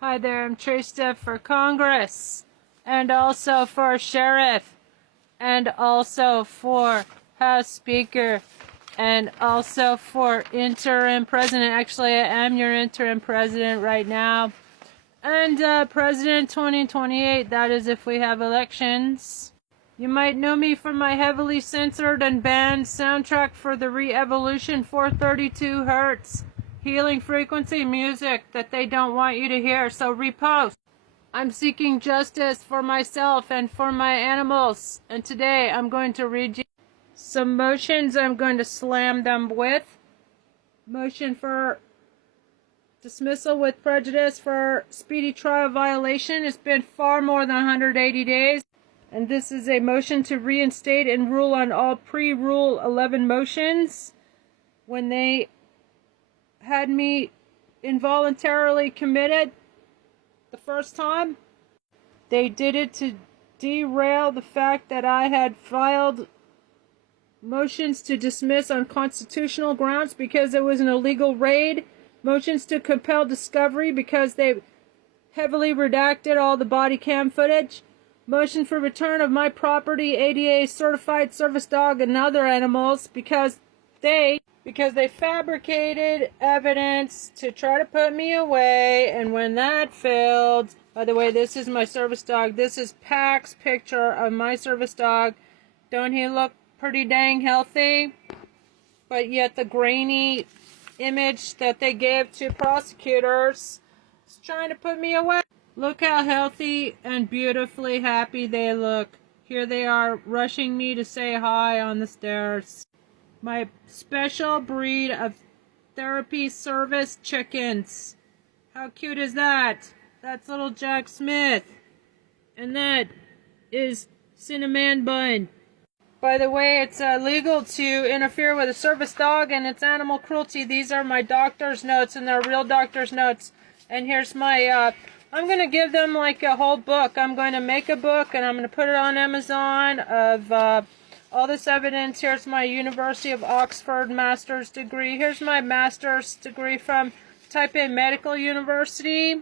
Hi there, I'm Trista for Congress, and also for Sheriff, and also for House Speaker, and also for Interim President. Actually, I am your Interim President right now. And President 2028, that is if we have elections. You might know me from my heavily censored and banned soundtrack for the Re-Evolution 432 Hertz healing frequency music that they don't want you to hear, so repost. I'm seeking justice for myself and for my animals, and today I'm going to read you some motions. I'm going to slam them with. Motion for dismissal with prejudice for speedy trial violation. It's been far more than 180 days. And this is a motion to reinstate and rule on all pre-Rule 11 motions. When they had me involuntarily committed the first time, they did it to derail the fact that I had filed motions to dismiss on constitutional grounds because it was an illegal raid, motions to compel discovery because they heavily redacted all the body cam footage, motion for return of my property, ADA certified service dog and other animals because they fabricated evidence to try to put me away, and when that failed, by the way, this is my service dog. This is Pac's picture of my service dog. Don't he look pretty dang healthy? But yet the grainy image that they give to prosecutors is trying to put me away. Look how healthy and beautifully happy they look. Here they are rushing me to say hi on the stairs. My special breed of therapy service chickens. How cute is that? That's little Jack Smith. And that is Cinnamon Bun. By the way, it's illegal to interfere with a service dog, and it's animal cruelty. These are my doctor's notes, and they're real doctor's notes. And here's my, I'm going to give them like a whole book. I'm going to make a book, and I'm going to put it on Amazon of all this evidence. Here's my University of Oxford master's degree. Here's my master's degree from Taipei Medical University.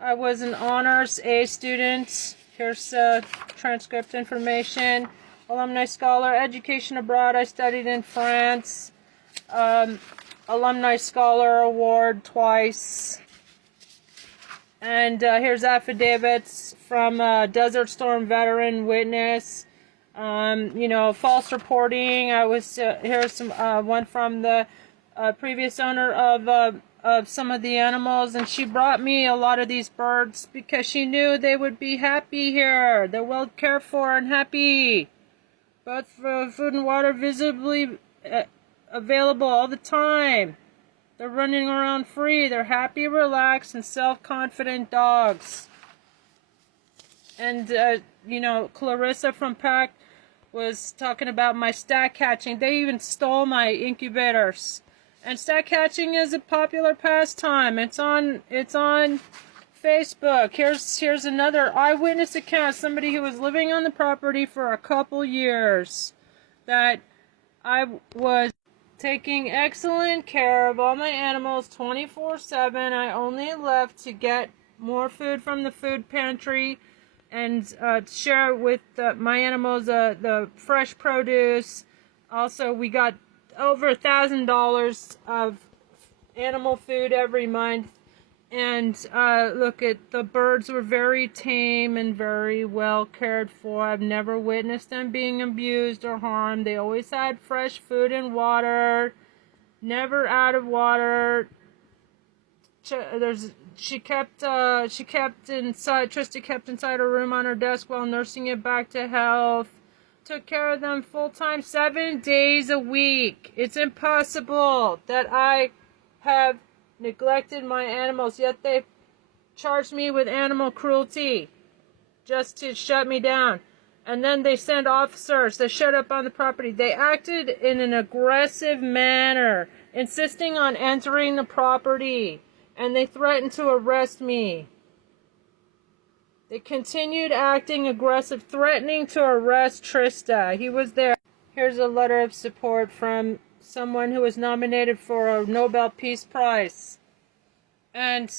I was an honors A student. Here's transcript information. Alumni scholar, education abroad. I studied in France. Alumni scholar award twice. And here's affidavits from Desert Storm veteran witness. False reporting. I was here's some one from the previous owner of some of the animals, and she brought me a lot of these birds because she knew they would be happy here. They're well cared for and happy. Both for food and water visibly available all the time. They're running around free. They're happy, relaxed, and self-confident dogs. And, Clarissa from PAC was talking about my stack hatching. They even stole my incubators. And stack hatching is a popular pastime. It's on Facebook. Here's another eyewitness account. Somebody who was living on the property for a couple years. That I was taking excellent care of all my animals 24/7. I only left to get more food from the food pantry and share with my animals the fresh produce. Also, we got over $1,000 of animal food every month. And look, the birds were very tame and very well cared for. I've never witnessed them being abused or harmed. They always had fresh food and water, never out of water. Trista kept inside her room on her desk while nursing it back to health. Took care of them full time, 7 days a week. It's impossible that I have neglected my animals, yet they charged me with animal cruelty just to shut me down. And then they send officers that showed up on the property. They acted in an aggressive manner, insisting on entering the property, and they threatened to arrest me. They continued acting aggressive, threatening to arrest Trista. He was there. Here's a letter of support from someone who was nominated for a Nobel Peace Prize. And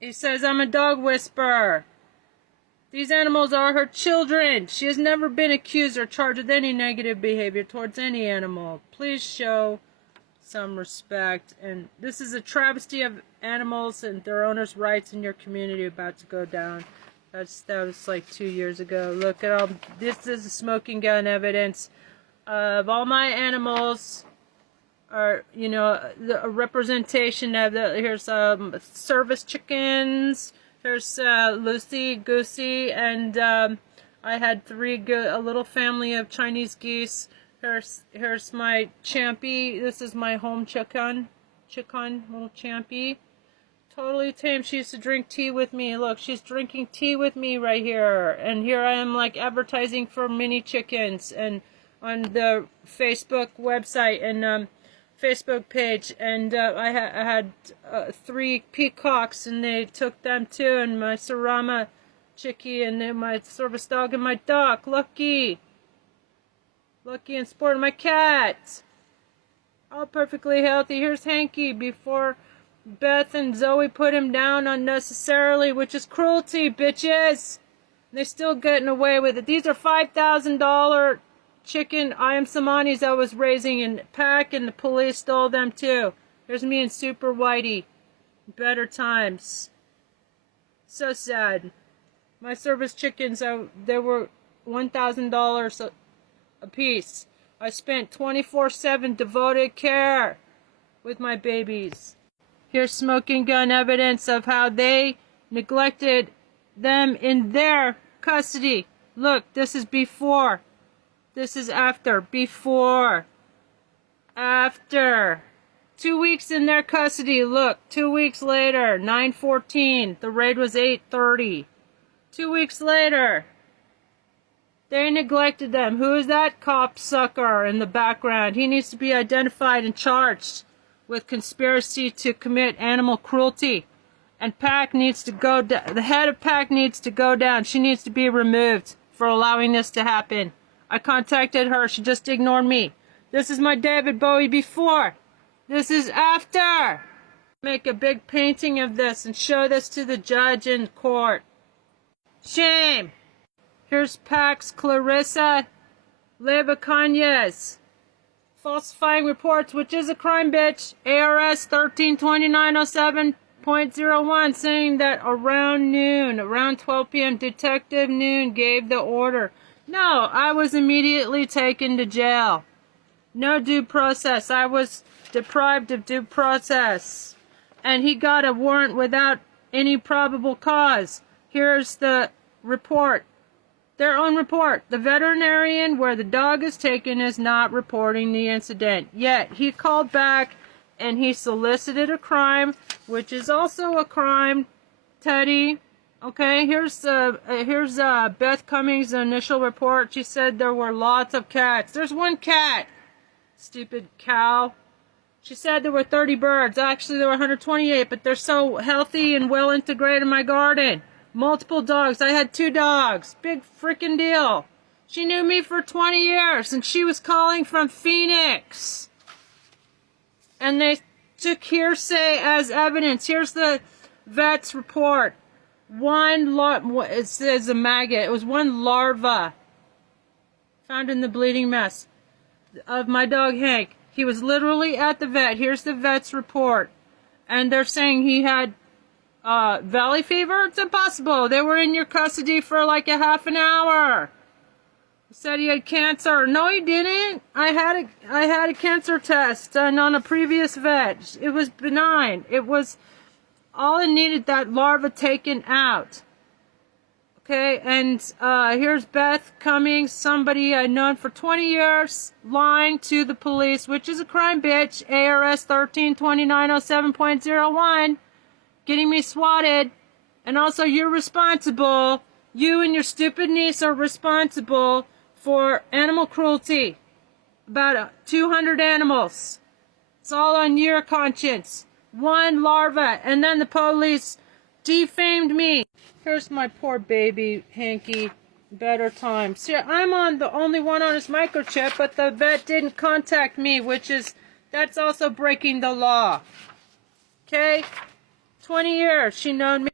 He says I'm a dog whisperer. These animals are her children. She has never been accused or charged with any negative behavior towards any animal. Please show some respect. And this is a travesty of animals and their owners' rights in your community about to go down. That was like 2 years ago. Look at all this is smoking gun evidence of all my animals. Are, you know, a representation of the, here's service chickens, here's Lucy, Goosey, and I had a little family of Chinese geese. Here's my champy. This is my home chicken, little champy. Totally tame. She used to drink tea with me. Look, she's drinking tea with me right here. And here I am, like, advertising for mini chickens and on the Facebook website and Facebook page. And I had 3 peacocks, and they took them too. And my Sarama chickie, and then my service dog, and my duck, Lucky and Sport, and my cat. All perfectly healthy. Here's Hanky before Beth and Zoe put him down unnecessarily, which is cruelty, bitches. And they're still getting away with it. These are $5,000 chicken Samanis I was raising in pack, and the police stole them too. Here's me and Super Whitey. Better times. So sad. My service chickens, they were $1,000 a piece. I spent 24/7 devoted care with my babies. Here's smoking gun evidence of how they neglected them in their custody. Look, this is before. This is after. Before. After. 2 weeks in their custody. Look, 2 weeks later, 9/14. The raid was 8/30. 2 weeks later, they neglected them. Who is that cop sucker in the background? He needs to be identified and charged with conspiracy to commit animal cruelty. And PAC needs to go down. The head of PAC needs to go down. She needs to be removed for allowing this to happen. I contacted her. She just ignored me. This is my David Bowie before. This is after. Make a big painting of this and show this to the judge in court. Shame. Here's PAC's Clarissa Levacanez. Falsifying reports, which is a crime, bitch. ARS 132907.01, saying that around 12 p.m., Detective Noon gave the order. No, I was immediately taken to jail. No due process. I was deprived of due process. And he got a warrant without any probable cause. Here's the report. Their own report. The veterinarian where the dog is taken is not reporting the incident. Yet he called back and he solicited a crime, which is also a crime, Teddy. Okay, here's Beth Cummings' initial report. She said there were lots of cats. There's one cat. Stupid cow. She said there were 30 birds. Actually, there were 128, but they're so healthy and well integrated in my garden. Multiple dogs. I had 2 dogs. Big freaking deal. She knew me for 20 years, and she was calling from Phoenix. And they took hearsay as evidence. Here's the vet's report. It says a maggot. It was one larva found in the bleeding mess of my dog Hank. He was literally at the vet. Here's the vet's report. And they're saying he had valley fever? It's impossible. They were in your custody for like a half an hour. He said he had cancer. No, he didn't. I had a cancer test done on a previous vet. It was benign. It was all it needed, that larva taken out. Okay, and here's Beth Cummings, somebody I'd known for 20 years, lying to the police, which is a crime, bitch. ARS 132907.01. Getting me swatted. And also, you're responsible. You and your stupid niece are responsible for animal cruelty. About 200 animals. It's all on your conscience. One larva. And then the police defamed me. Here's my poor baby, Hanky. Better times. See, I'm the only one on his microchip, but the vet didn't contact me, that's also breaking the law. Okay? 20 years she known me.